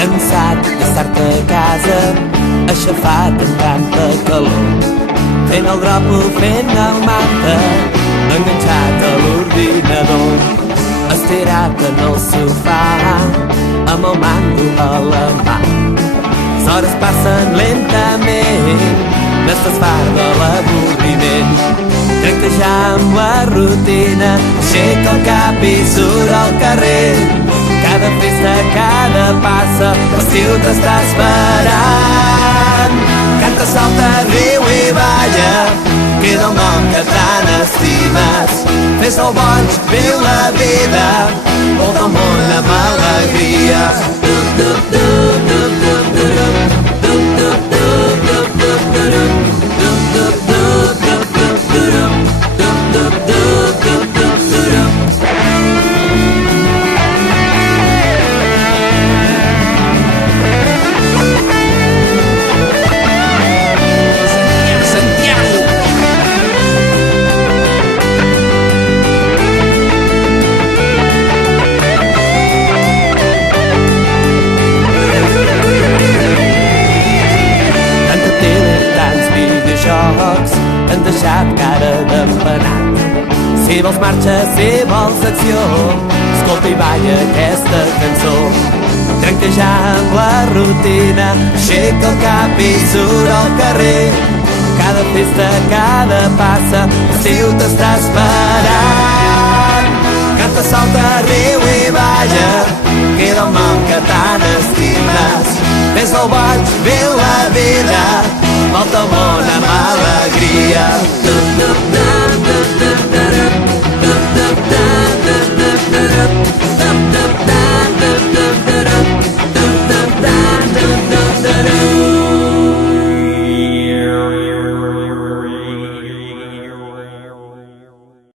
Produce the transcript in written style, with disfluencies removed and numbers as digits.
Cansat d'estar-te a casa, aixafat en tanta calor, fent el dròpol, fent el manta, enganxat a l'ordinador, estirat en el sofà, amb el mando a la mà. Les hores passen lentament, n'estàs fart de l'avorriment, trenca ja amb la rutina, aixeca el cap i surt al carrer. Cada festa, cada passa, l'estiu t'està esperant. Canta, salta, riu i balla, queda el nom que tant estimes. Fes el boig, viu la vida, volta el món amb alegria. T'han deixat cara d'empenat. Si vols marxa, si vols acció, escolta i balla aquesta cançó. Trenca ja amb la rutina, aixeca el cap i surt al carrer. Cada festa, cada passa, l'estiu t'està esperant. Canta, salta, riu i balla, queda el nom que tant estimes. Fes el boig, viu la vida, volta el món amb alegria.